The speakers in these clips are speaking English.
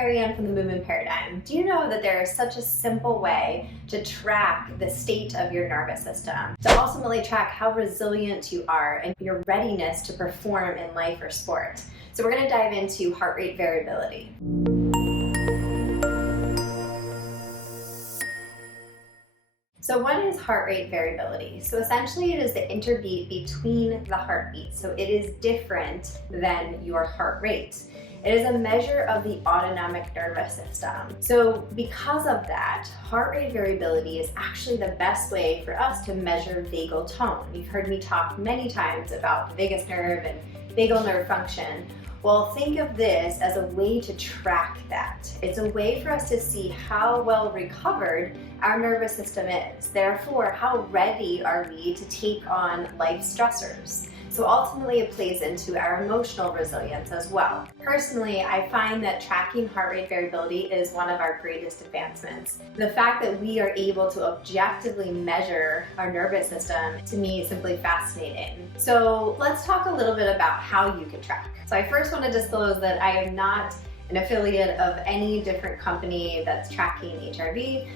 Ariane from the Movement Paradigm. Do you know that there is such a simple way to track the state of your nervous system, to ultimately track how resilient you are and your readiness to perform in life or sport? So we're going to dive into heart rate variability. So what is heart rate variability? So essentially it is the interbeat between the heartbeats. So it is different than your heart rate. It is a measure of the autonomic nervous system. So because of that, heart rate variability is actually the best way for us to measure vagal tone. You've heard me talk many times about the vagus nerve and vagal nerve function. Well, think of this as a way to track that. It's a way for us to see how well recovered our nervous system is. Therefore, how ready are we to take on life stressors? So ultimately it plays into our emotional resilience as well. Personally, I find that tracking heart rate variability is one of our greatest advancements. The fact that we are able to objectively measure our nervous system, to me, is simply fascinating. So let's talk a little bit about how you can track. So I first want to disclose that I am not an affiliate of any different company that's tracking HRV.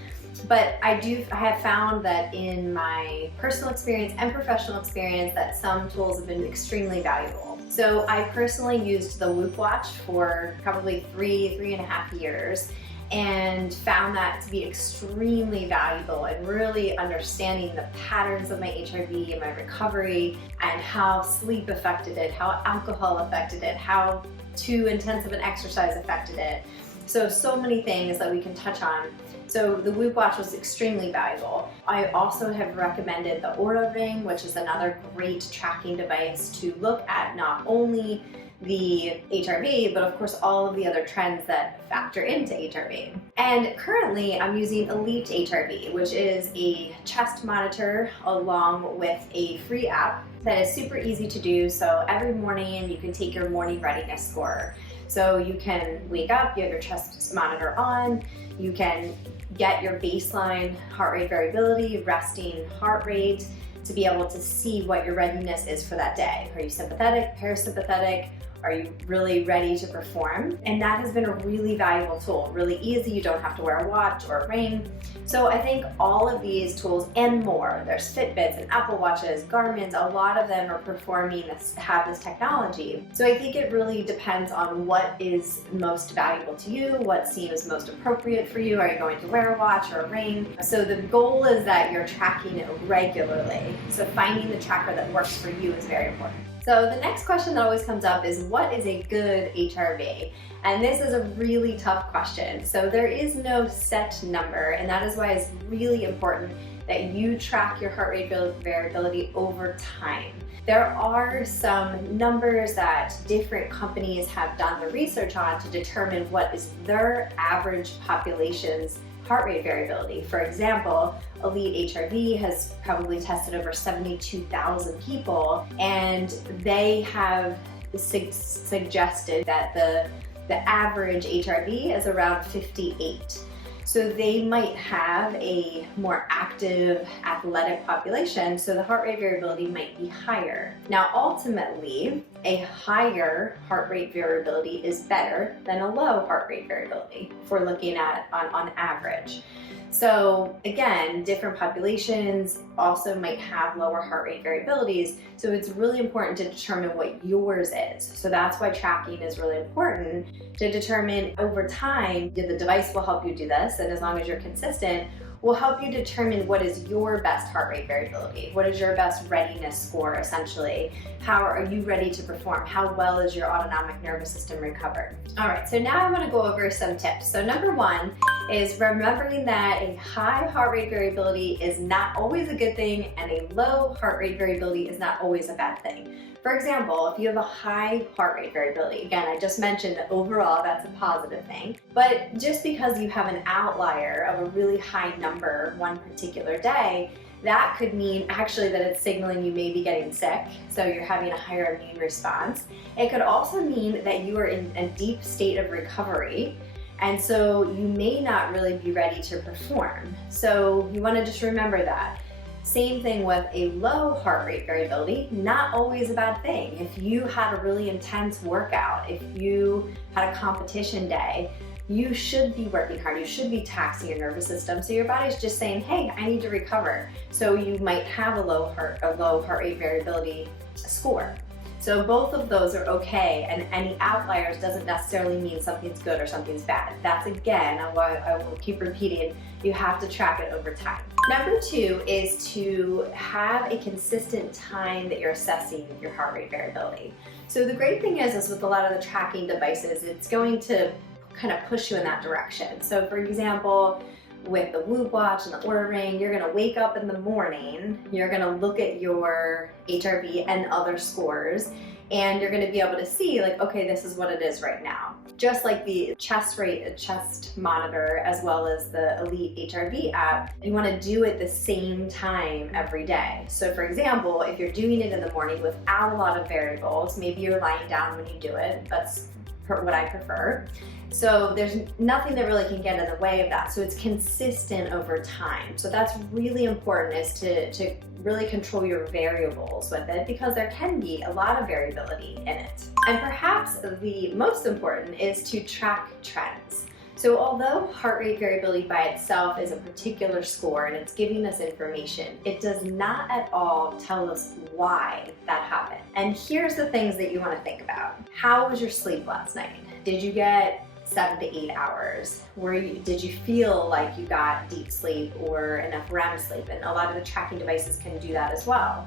But I have found that in my personal experience and professional experience that some tools have been extremely valuable. So I personally used the Whoop Watch for probably three and a half years and found that to be extremely valuable and really understanding the patterns of my HRV and my recovery and how sleep affected it, how alcohol affected it, how too intensive an exercise affected it. So many things that we can touch on. So the Whoop Watch was extremely valuable. I also have recommended the Oura Ring, which is another great tracking device to look at not only the HRV, but of course all of the other trends that factor into HRV. And currently I'm using Elite HRV, which is a chest monitor along with a free app that is super easy to do. So every morning you can take your morning readiness score. So you can wake up, you have your chest monitor on, you can get your baseline heart rate variability, resting heart rate, to be able to see what your readiness is for that day. Are you sympathetic, parasympathetic? Are you really ready to perform? And that has been a really valuable tool, really easy. You don't have to wear a watch or a ring. So I think all of these tools and more, there's Fitbits and Apple Watches, Garmin's, a lot of them are performing this, have this technology. So I think it really depends on what is most valuable to you, what seems most appropriate for you. Are you going to wear a watch or a ring? So the goal is that you're tracking it regularly. So finding the tracker that works for you is very important. So the next question that always comes up is, what is a good HRV? And this is a really tough question. So there is no set number, and that is why it's really important that you track your heart rate variability over time. There are some numbers that different companies have done the research on to determine what is their average population's heart rate variability. For example, Elite HRV has probably tested over 72,000 people, and they have suggested that the average HRV is around 58. So they might have a more active athletic population, so the heart rate variability might be higher. Now ultimately, a higher heart rate variability is better than a low heart rate variability if we're looking at on average. So again, different populations also might have lower heart rate variabilities, so it's really important to determine what yours is. So that's why tracking is really important, to determine over time. The device will help you do this, and as long as you're consistent, will help you determine what is your best heart rate variability. What is your best readiness score, essentially? How are you ready to perform? How well is your autonomic nervous system recovered? All right, so now I want to go over some tips. So number one is remembering that a high heart rate variability is not always a good thing, and a low heart rate variability is not always a bad thing. For example, if you have a high heart rate variability, again, I just mentioned that overall that's a positive thing, but just because you have an outlier of a really high number one particular day, that could mean actually that it's signaling you may be getting sick, so you're having a higher immune response. It could also mean that you are in a deep state of recovery, and so you may not really be ready to perform. So you want to just remember that. Same thing with a low heart rate variability, not always a bad thing. If you had a really intense workout, if you had a competition day, you should be working hard, you should be taxing your nervous system. So your body's just saying, hey, I need to recover. So you might have a low heart rate variability score. So both of those are okay, and any outliers doesn't necessarily mean something's good or something's bad. That's, again, I will keep repeating, you have to track it over time. Number 2 is to have a consistent time that you're assessing your heart rate variability. So the great thing is with a lot of the tracking devices, it's going to kind of push you in that direction. So for example, with the Whoop watch and the Oura ring, you're gonna wake up in the morning, you're gonna look at your HRV and other scores, and you're gonna be able to see like, okay, this is what it is right now. Just like the chest monitor, as well as the Elite HRV app, you wanna do it the same time every day. So for example, if you're doing it in the morning without a lot of variables, maybe you're lying down when you do it, that's what I prefer. So there's nothing that really can get in the way of that. So it's consistent over time. So that's really important, is to really control your variables with it, because there can be a lot of variability in it. And perhaps the most important is to track trends. So although heart rate variability by itself is a particular score and it's giving us information, it does not at all tell us why that happened. And here's the things that you want to think about. How was your sleep last night? Did you get 7 to 8 hours? Did you feel like you got deep sleep or enough REM sleep? And a lot of the tracking devices can do that as well.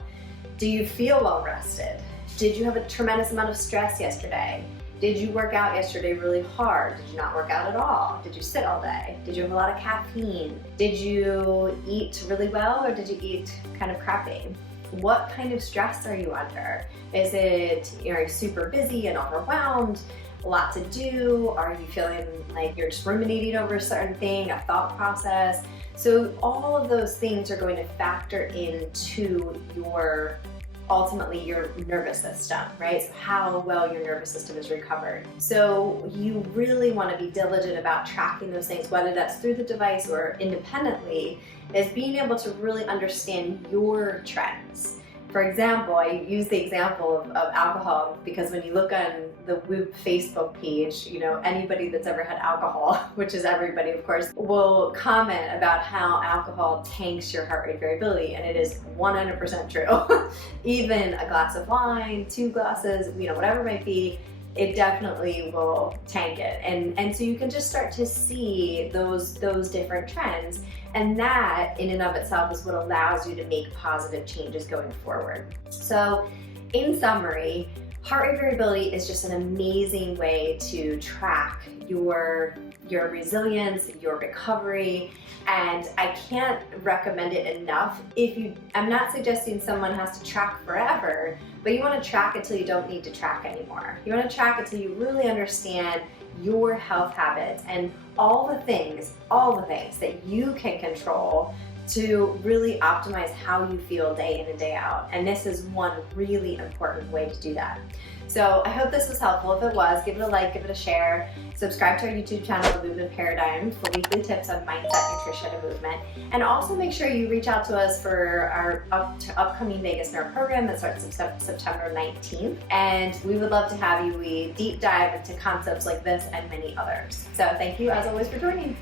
Do you feel well rested? Did you have a tremendous amount of stress yesterday? Did you work out yesterday really hard? Did you not work out at all? Did you sit all day? Did you have a lot of caffeine? Did you eat really well, or did you eat kind of crappy? What kind of stress are you under? Is it, are you super busy and overwhelmed? A lot to do? Are you feeling like you're just ruminating over a certain thing, a thought process? So all of those things are going to factor into ultimately your nervous system, right? So how well your nervous system is recovered. So you really want to be diligent about tracking those things, whether that's through the device or independently, is being able to really understand your trends. For example, I use the example of alcohol, because when you look on the Whoop Facebook page, anybody that's ever had alcohol, which is everybody of course, will comment about how alcohol tanks your heart rate variability, and it is 100% true. Even a glass of wine, 2 glasses, whatever it might be, it definitely will tank it. And so you can just start to see those different trends, and that in and of itself is what allows you to make positive changes going forward. So in summary, heart rate variability is just an amazing way to track your resilience, your recovery, and I can't recommend it enough. I'm not suggesting someone has to track forever, but you want to track until you don't need to track anymore. You want to track until you really understand your health habits and all the things that you can control to really optimize how you feel day in and day out. And this is one really important way to do that. So I hope this was helpful. If it was, give it a like, give it a share. Subscribe to our YouTube channel, The Movement Paradigm, for weekly tips on mindset, nutrition, and movement. And also make sure you reach out to us for our upcoming Vegas Nerve program that starts September 19th. And we would love to have you. We deep dive into concepts like this and many others. So thank you as always for joining.